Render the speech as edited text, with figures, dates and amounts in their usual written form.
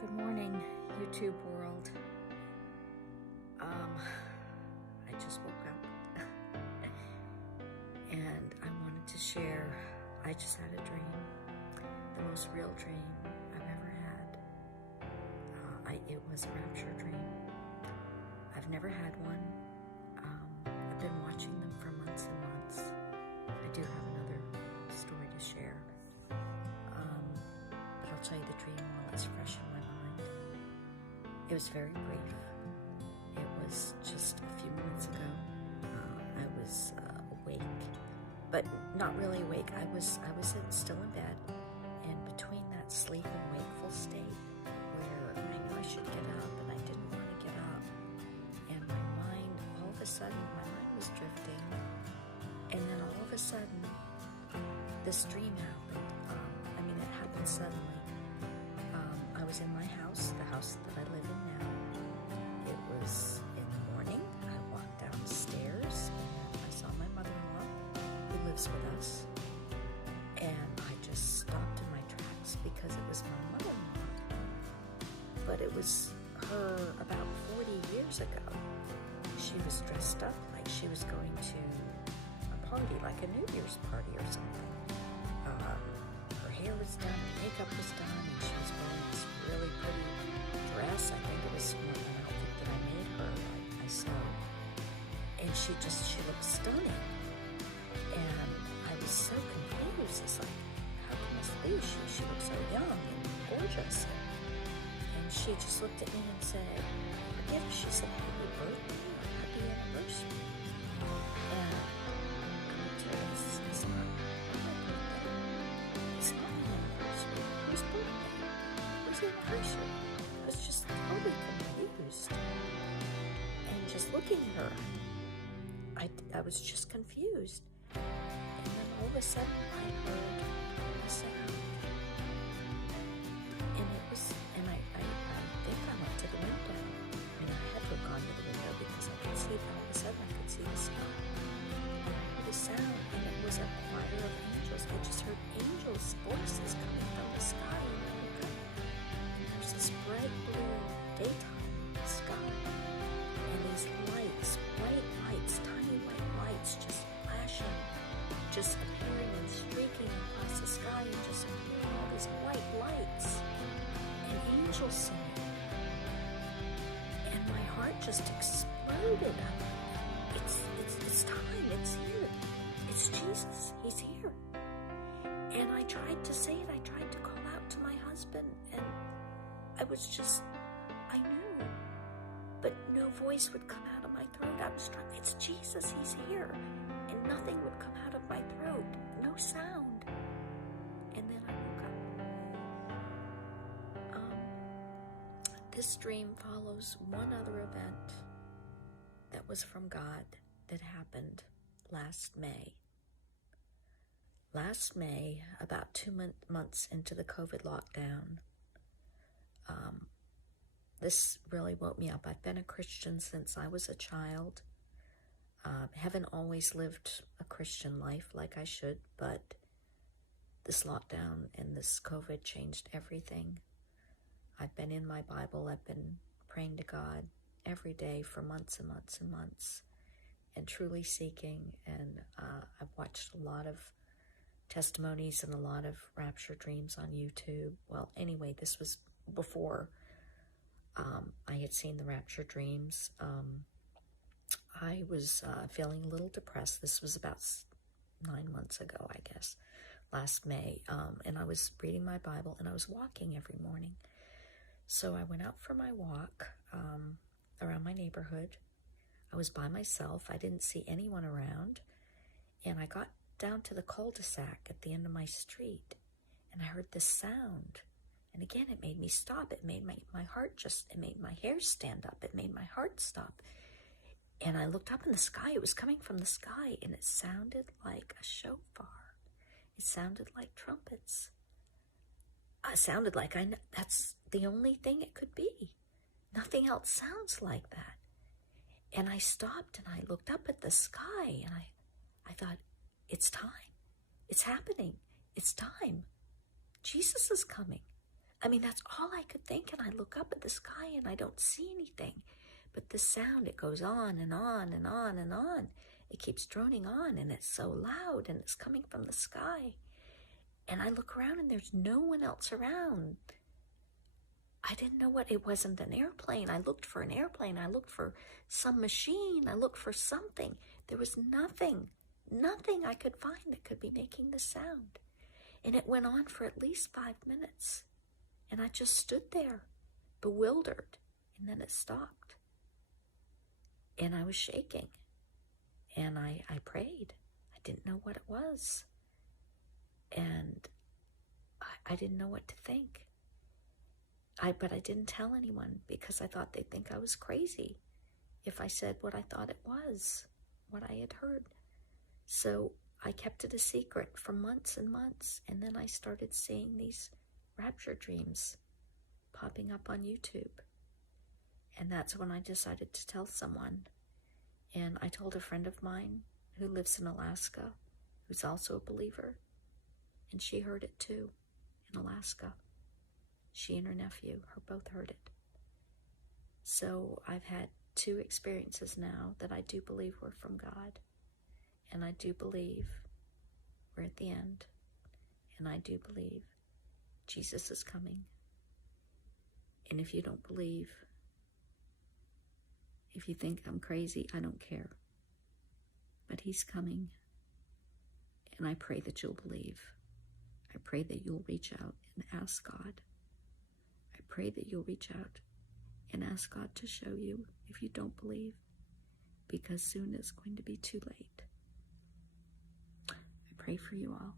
Good morning, YouTube world. I just woke up and I wanted to share. I just had a dream, the most real dream I've ever had. It was a rapture dream. I've never had one. I've been watching them for months and months. I do have another story to share, but I'll tell you the dream while it's fresh in my mind. It was very brief. It was just a few minutes ago. I was awake, but not really awake. I was still in bed, and between that sleep and wakeful state, where I knew I should get up and I didn't want to get up, and my mind, all of a sudden, my mind was drifting, and then all of a sudden, this dream happened. It happened suddenly. I was in my house, the house that I live in now. It was in the morning. I walked downstairs and I saw my mother-in-law, who lives with us, and I just stopped in my tracks because it was my mother-in-law. But it was her about 40 years ago. She was dressed up like she was going to a party, like a New Year's party or something. Her hair was done, her makeup was done, and she was wearing this really pretty dress. I think it was an outfit that I made her, I sewed. And she looked stunning. And I was so confused. It's like, how can this be? She looked so young and gorgeous. And she just looked at me and said, forgive me. She said, happy birthday or happy anniversary. And I told her, it's not my birthday. It's not my anniversary. Whose birthday? Whose anniversary? I was just totally confused. And just looking at her, I was just confused. And then all of a sudden, I heard a sound. And it was, and I think I went to the window. I had to have gone to the window because I could see, all of a sudden I could see the sky. And I heard a sound, and it was a choir of angels. I just heard angels' voices coming from the sky. And I look up, and there's this bright blue daytime sky. And these lights, white lights, tiny white lights just flashing, just appearing and streaking across the sky, and just appearing all these white lights, and angels singing. And my heart just exploded. It's time, it's here. It's Jesus, he's here. And I tried to say it, I tried to call out to my husband, and I knew, but no voice would come out of my throat. I was trying, it's Jesus, he's here. And nothing would come out of my throat, no sound. And then I woke up. This dream follows one other event that was from God that happened last May. Last May, about 2 months into the COVID lockdown, this really woke me up. I've been a Christian since I was a child. Haven't always lived a Christian life like I should, but this lockdown and this COVID changed everything. I've been in my Bible. I've been praying to God every day for months and months and months, and truly seeking. And I've watched a lot of testimonies and a lot of rapture dreams on YouTube. Well, anyway, this was before I had seen the rapture dreams. I was feeling a little depressed. This was about 9 months ago, I guess, last May. And I was reading my Bible, and I was walking every morning. So I went out for my walk around my neighborhood. I was by myself. I didn't see anyone around. And I got down to the cul-de-sac at the end of my street, and I heard this sound. And again, it made me stop. It made my heart it made my hair stand up. It made my heart stop. And I looked up in the sky. It was coming from the sky, and it sounded like a shofar. It sounded like trumpets. It sounded like that's the only thing it could be. Nothing else sounds like that. And I stopped, and I looked up at the sky, and I thought, it's time. It's happening. It's time. Jesus is coming. I mean, that's all I could think. And I look up at the sky and I don't see anything. But the sound, it goes on and on and on and on. It keeps droning on, and it's so loud, and it's coming from the sky. And I look around and there's no one else around. I didn't know what, it wasn't an airplane. I looked for an airplane. I looked for some machine. I looked for something. There was nothing I could find that could be making the sound. And it went on for at least 5 minutes. And I just stood there, bewildered. And then it stopped. And I was shaking. And I prayed. I didn't know what it was. And I didn't know what to think. But I didn't tell anyone because I thought they'd think I was crazy if I said what I thought it was, what I had heard. So I kept it a secret for months and months, and then I started seeing these rapture dreams popping up on YouTube. And that's when I decided to tell someone. And I told a friend of mine who lives in Alaska, who's also a believer, and she heard it too in Alaska. She and her nephew both heard it. So I've had 2 experiences now that I do believe were from God. And I do believe we're at the end. And I do believe Jesus is coming. And if you don't believe, if you think I'm crazy, I don't care. But he's coming. And I pray that you'll believe. I pray that you'll reach out and ask God. I pray that you'll reach out and ask God to show you if you don't believe, because soon it's going to be too late. I pray for you all.